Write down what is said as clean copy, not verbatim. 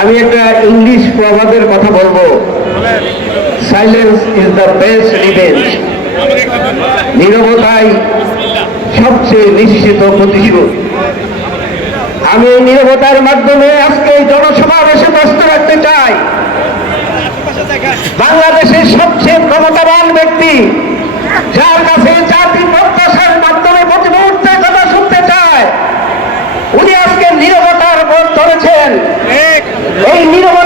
আমি একটা ইংলিশ প্রবাদের কথা বলবো, silence is the best revenge. নীরবতাই সবচেয়ে নিশ্চিত প্রতিশোধ। আমি এই নীরবতার মাধ্যমে আজকে এই জনসমাবেশে ব্যস্ত রাখতে চাই বাংলাদেশের সবচেয়ে ক্ষমতাবান ব্যক্তি, যার কাছে জাতি প্রত্যাশার মাধ্যমে প্রতি মুহূর্তে কথা শুনতে চায়, উনি আজকে নীরবতার পথ ধরেছেন। এই নীরবতা